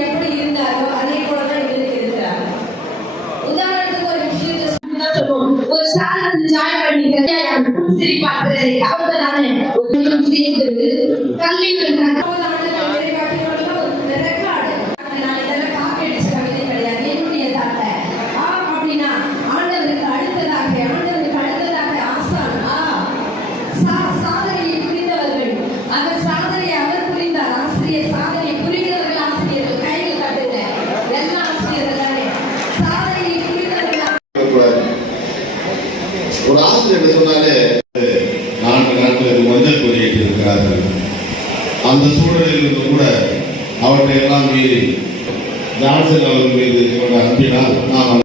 எப்படி இருந்தாரோ அதே போலதான் இவருக்கு இருக்கிறார் உதாரணத்துக்கு ஒரு விஷயத்தை ஒரு ஜாயின் பண்ணிட்டு சரி பார்க்கிறது அவங்க தானே சொன்னாலே நான்கு நாட்களுக்கு மஞ்சள் கொடியிட்டு இருக்கிறார்கள். அந்த சூழலில் இருந்து கூட அவற்றை எல்லாம் மீறி ஜான்சன் அவர்கள் மீது இவருடைய அன்பினால் நாம்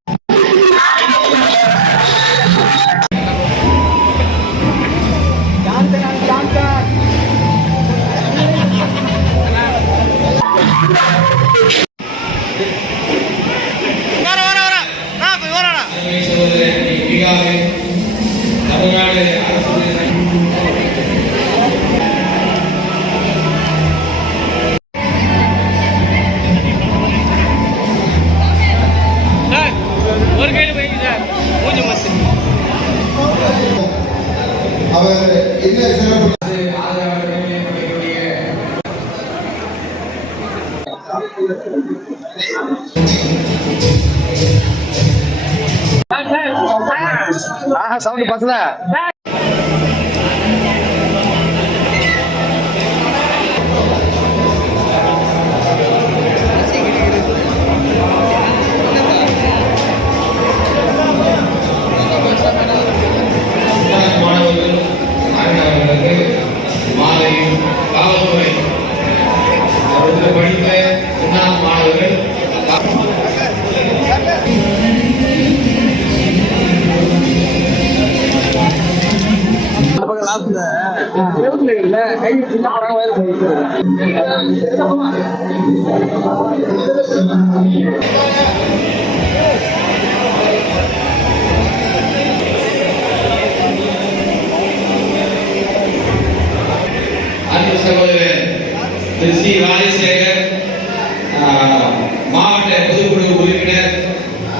அவர் என்ன சிறப்பு? ஆஹா சவுண்ட் பசல மாணவர்களுக்கு மாலையும் காவல்துறை அவர்கள் படித்த முன்னாள் மாணவர்கள் கை சின்ன படம் வேறு திருச்சி ராஜசேகர் மாவட்ட